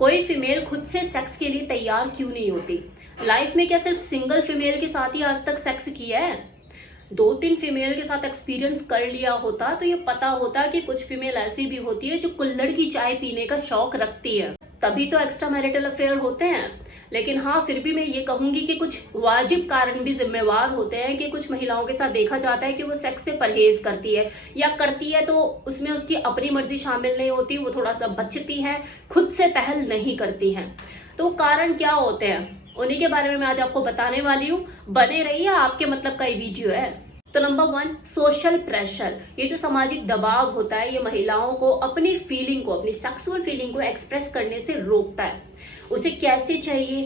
कोई फीमेल खुद से सेक्स के लिए तैयार क्यों नहीं होती? लाइफ में क्या सिर्फ सिंगल फीमेल के साथ ही आज तक सेक्स किया है? दो तीन फीमेल के साथ एक्सपीरियंस कर लिया होता तो ये पता होता कि कुछ फीमेल ऐसी भी होती है जो कुल्हड़ की चाय पीने का शौक रखती है, तभी तो एक्स्ट्रा मैरिटल अफेयर होते हैं। लेकिन हाँ, फिर भी मैं ये कहूंगी कि कुछ वाजिब कारण भी जिम्मेवार होते हैं कि कुछ महिलाओं के साथ देखा जाता है कि वो सेक्स से परहेज करती है, या करती है तो उसमें उसकी अपनी मर्जी शामिल नहीं होती, वो थोड़ा सा बचती हैं, खुद से पहल नहीं करती हैं। तो कारण क्या होते हैं, उन्हीं के बारे में मैं आज आपको बताने वाली हूँ। बने रहिए, आपके मतलब का ये वीडियो है। तो नंबर 1, सोशल प्रेशर। ये जो सामाजिक दबाव होता है, ये महिलाओं को अपनी फीलिंग को, अपनी सेक्सुअल फीलिंग को एक्सप्रेस करने से रोकता है। उसे कैसे चाहिए,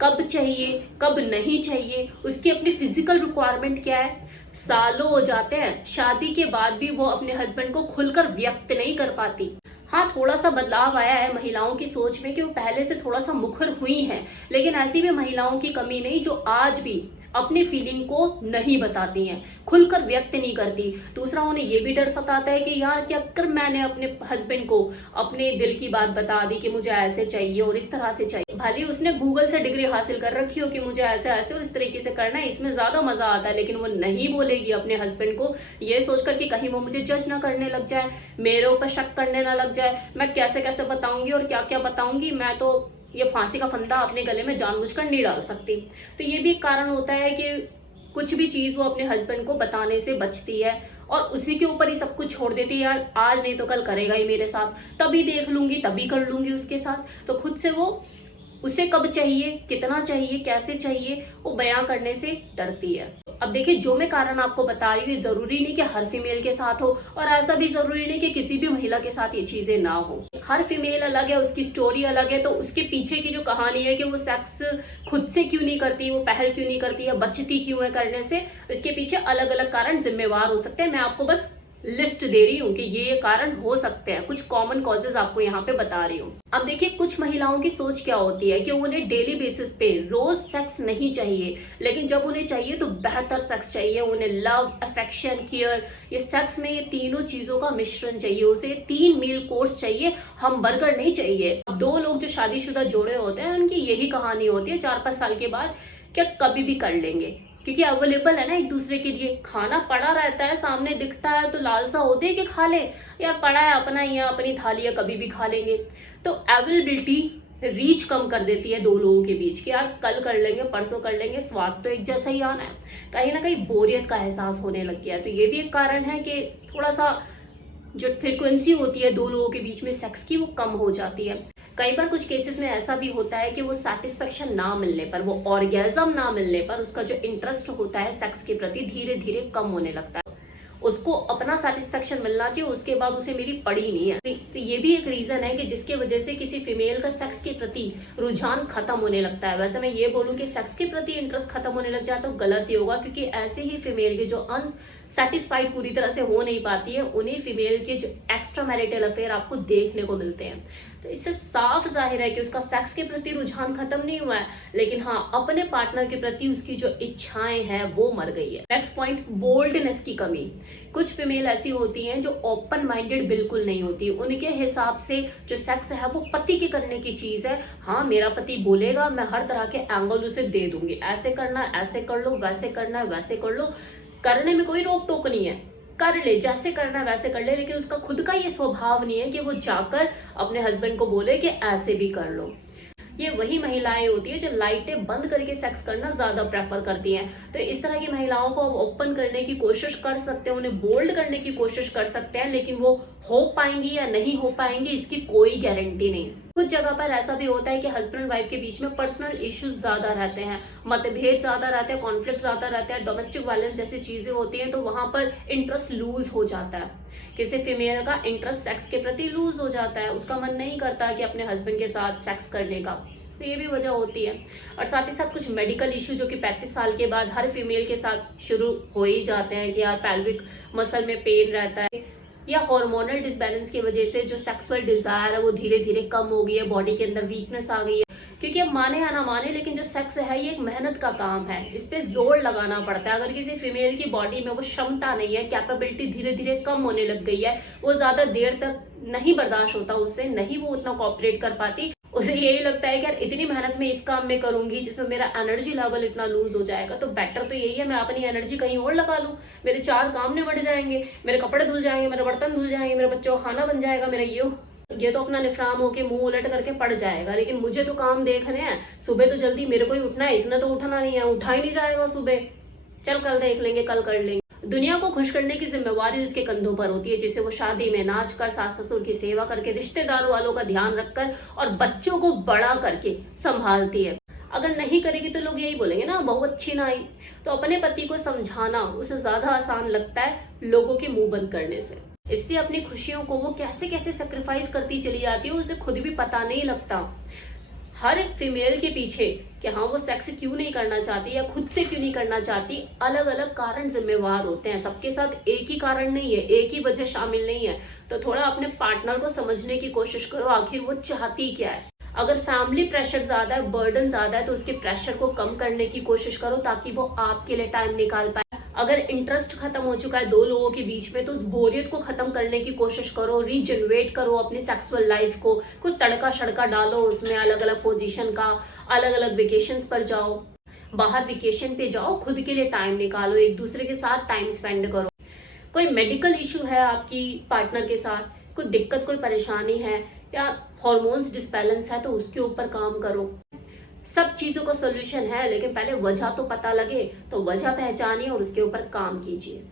कब नहीं चाहिए, उसकी अपनी फिजिकल रिक्वायरमेंट क्या है। सालों हो जाते हैं, शादी के बाद भी वो अपने हस्बैंड को खुलकर व्यक्त नहीं कर पाती। हाँ, थोड़ा सा बदलाव आया है महिलाओं की सोच में कि वो पहले से थोड़ा सा मुखर हुई हैं, लेकिन ऐसी भी महिलाओं की कमी नहीं जो आज भी अपनी फीलिंग को नहीं बताती हैं, खुलकर व्यक्त नहीं करती। दूसरा, उन्हें ये भी डर सताता है कि यार क्या अगर मैंने अपने हस्बैंड को अपने दिल की बात बता दी कि मुझे ऐसे चाहिए और इस तरह से चाहिए, भले उसने गूगल से डिग्री हासिल कर रखी हो कि मुझे ऐसे ऐसे और इस तरीके से करना है, इसमें ज्यादा मजा आता है, लेकिन वो नहीं बोलेगी अपने हस्बैंड को, ये सोचकर कि कहीं वो मुझे जज ना करने लग जाए, मेरे ऊपर शक करने ना लग जाए, मैं कैसे कैसे बताऊंगी और क्या क्या बताऊंगी, मैं तो ये फांसी का फंदा अपने गले में जानबूझकर नहीं डाल सकती। तो ये भी एक कारण होता है कि कुछ भी चीज वो अपने हस्बैंड को बताने से बचती है और उसी के ऊपर ही सब कुछ छोड़ देती है। यार आज नहीं तो कल करेगा ही मेरे साथ, तभी देख लूंगी, तभी कर लूंगी उसके साथ। तो खुद से वो उसे कब चाहिए, कितना चाहिए, कैसे चाहिए, वो बयां करने से डरती है। अब देखिए, जो मैं कारण आपको बता रही हूँ, जरूरी नहीं कि हर फीमेल के साथ हो, और ऐसा भी जरूरी नहीं कि किसी भी महिला के साथ ये चीजें ना हो। हर फीमेल अलग है, उसकी स्टोरी अलग है, तो उसके पीछे की जो कहानी है कि वो सेक्स खुद से क्यों नहीं करती, वो पहल क्यों नहीं करती, या बचती क्यों है करने से, इसके पीछे अलग अलग कारण जिम्मेवार हो सकते हैं। मैं आपको बस लिस्ट दे रही हूँ कि ये कारण हो सकते हैं, कुछ कॉमन कॉजेज आपको यहाँ पे बता रही हूँ। अब देखिए, कुछ महिलाओं की सोच क्या होती है कि उन्हें डेली बेसिस पे रोज सेक्स नहीं चाहिए, लेकिन जब उन्हें चाहिए तो बेहतर सेक्स चाहिए। उन्हें लव, अफेक्शन, केयर, ये सेक्स में ये तीनों चीजों का मिश्रण चाहिए। उसे 3 मील कोर्स चाहिए, हम बर्गर नहीं चाहिए। अब दो लोग जो शादीशुदा जोड़े होते हैं, उनकी यही कहानी होती है 4-5 साल के बाद, क्या कभी भी कर लेंगे, क्योंकि अवेलेबल है ना एक दूसरे के लिए। खाना पड़ा रहता है, सामने दिखता है, तो लालसा होती है कि खा ले, यार पड़ा है अपना, ही अपनी थाली है, कभी भी खा लेंगे। तो अवेलेबिलिटी रीच कम कर देती है दो लोगों के बीच कि यार कल कर लेंगे, परसों कर लेंगे, स्वाद तो एक जैसा ही आना है। कहीं ना कहीं बोरियत का एहसास होने लग गया है। तो ये भी एक कारण है कि थोड़ा सा जो फ्रिक्वेंसी होती है दो लोगों के बीच में सेक्स की, वो कम हो जाती है। कई बार कुछ केसेस में ऐसा भी होता है कि वो सेटिस्फेक्शन ना मिलने पर, वो ऑर्गेजम ना मिलने पर, उसका जो इंटरेस्ट होता है सेक्स के प्रति धीरे धीरे कम होने लगता है। उसको अपना सेटिस्फेक्शन मिलना चाहिए, उसके बाद उसे मेरी पड़ी नहीं है। तो ये भी एक रीजन है कि जिसके वजह से किसी फीमेल का सेक्स के प्रति रुझान खत्म होने लगता है। वैसे मैं ये बोलूं कि सेक्स के प्रति इंटरेस्ट खत्म होने लग जाए तो गलत ही होगा, क्योंकि ऐसे ही फीमेल के जो अनसेटिस्फाइड पूरी तरह से हो नहीं पाती है, उन्हीं फीमेल के जो एक्स्ट्रा मैरिटल अफेयर आपको देखने को मिलते हैं। तो इससे साफ जाहिर है कि उसका सेक्स के प्रति रुझान खत्म नहीं हुआ है, लेकिन हाँ, अपने पार्टनर के प्रति उसकी जो इच्छाएं हैं वो मर गई है। नेक्स्ट पॉइंट, बोल्डनेस की कमी। कुछ फीमेल ऐसी होती हैं जो ओपन माइंडेड बिल्कुल नहीं होती। उनके हिसाब से जो सेक्स है वो पति के करने की चीज है। हाँ, मेरा पति बोलेगा, मैं हर तरह के एंगल उसे दे दूंगी, ऐसे करना है ऐसे कर लो, वैसे करना है वैसे कर लो, करने में कोई रोक टोक नहीं है, कर ले, जैसे करना है वैसे कर ले। लेकिन उसका खुद का ये स्वभाव नहीं है कि वो जाकर अपने हस्बैंड को बोले कि ऐसे भी कर लो। ये वही महिलाएं होती है जो लाइटें बंद करके सेक्स करना ज्यादा प्रेफर करती हैं। तो इस तरह की महिलाओं को ओपन करने की कोशिश कर सकते हैं, उन्हें बोल्ड करने की कोशिश कर सकते हैं, लेकिन वो हो पाएंगी या नहीं हो पाएंगी इसकी कोई गारंटी नहीं। कुछ जगह पर ऐसा भी होता है कि हस्बैंड वाइफ के बीच में पर्सनल इश्यूज ज्यादा रहते हैं, मतभेद ज्यादा रहते हैं, कॉन्फ्लिक्ट ज्यादा रहते हैं, डोमेस्टिक वायलेंस जैसी चीजें होती हैं, तो वहां पर इंटरेस्ट लूज हो जाता है। किसी फीमेल का इंटरेस्ट सेक्स के प्रति लूज हो जाता है, उसका मन नहीं करता कि अपने हस्बैंड के साथ सेक्स करने का। तो ये भी वजह होती है। और साथ ही साथ कुछ मेडिकल इश्यू जो कि 35 साल के बाद हर फीमेल के साथ शुरू हो ही जाते हैं कि यार पेल्विक मसल में पेन रहता है, या हार्मोनल डिसबैलेंस की वजह से जो सेक्सुअल डिजायर है वो धीरे धीरे कम हो गई है, बॉडी के अंदर वीकनेस आ गई है। क्योंकि अब माने या ना माने, लेकिन जो सेक्स है ये एक मेहनत का काम है, इस पे जोर लगाना पड़ता है। अगर किसी फीमेल की बॉडी में वो क्षमता नहीं है, कैपेबिलिटी धीरे धीरे कम होने लग गई है, वो ज्यादा देर तक नहीं बर्दाश्त होता उससे, नहीं वो उतना कॉपरेट कर पाती, उसे यही लगता है कि यार इतनी मेहनत मैं इस काम में करूंगी जिसमें मेरा एनर्जी लेवल इतना लूज हो जाएगा, तो बेटर तो यही है मैं अपनी एनर्जी कहीं और लगा लूं। मेरे 4 काम निबट जाएंगे, मेरे कपड़े धुल जाएंगे, मेरे बर्तन धुल जाएंगे, मेरे बच्चों का खाना बन जाएगा, मेरा ये तो अपना निफराम होके मुंह उलट करके पड़ जाएगा, लेकिन मुझे तो काम देखने हैं। सुबह तो जल्दी मेरे को ही उठना है, इसने तो उठना नहीं है, उठा ही नहीं जाएगा सुबह। चल कल देख लेंगे, कल कर लेंगे। दुनिया को खुश करने की जिम्मेवारी उसके कंधों पर होती है, जिसे वो शादी में नाच कर, सास ससुर की सेवा करके, रिश्तेदारों वालों का ध्यान रखकर और बच्चों को बड़ा करके संभालती है। अगर नहीं करेगी तो लोग यही बोलेंगे ना, बहू अच्छी ना आई। तो अपने पति को समझाना उसे ज्यादा आसान लगता है लोगों के मुंह बंद करने से। इसलिए अपनी खुशियों को वो कैसे कैसे सेक्रीफाइस करती चली जाती है, उसे खुद भी पता नहीं लगता। हर एक फीमेल के पीछे कि हाँ वो सेक्स क्यों नहीं करना चाहती या खुद से क्यों नहीं करना चाहती, अलग अलग कारण जिम्मेवार होते हैं। सबके साथ एक ही कारण नहीं है, एक ही वजह शामिल नहीं है। तो थोड़ा अपने पार्टनर को समझने की कोशिश करो, आखिर वो चाहती क्या है। अगर फैमिली प्रेशर ज्यादा है, बर्डन ज्यादा है, तो उसके प्रेशर को कम करने की कोशिश करो ताकि वो आपके लिए टाइम निकाल पाए। अगर इंटरेस्ट खत्म हो चुका है 2 लोगों के बीच में, तो उस बोरियत को खत्म करने की कोशिश करो, रीजनरेट करो अपनी सेक्सुअल लाइफ को। कोई तड़का शड़का डालो उसमें, अलग अलग पोजीशन का, अलग अलग वेकेशंस पर जाओ, बाहर वेकेशन पे जाओ, खुद के लिए टाइम निकालो, एक दूसरे के साथ टाइम स्पेंड करो। कोई मेडिकल इशू है आपकी पार्टनर के साथ, कोई दिक्कत, कोई परेशानी है, या हॉर्मोन्स डिसबैलेंस है, तो उसके ऊपर काम करो। सब चीजों का सोल्यूशन है, लेकिन पहले वजह तो पता लगे, तो वजह पहचानिए और उसके ऊपर काम कीजिए।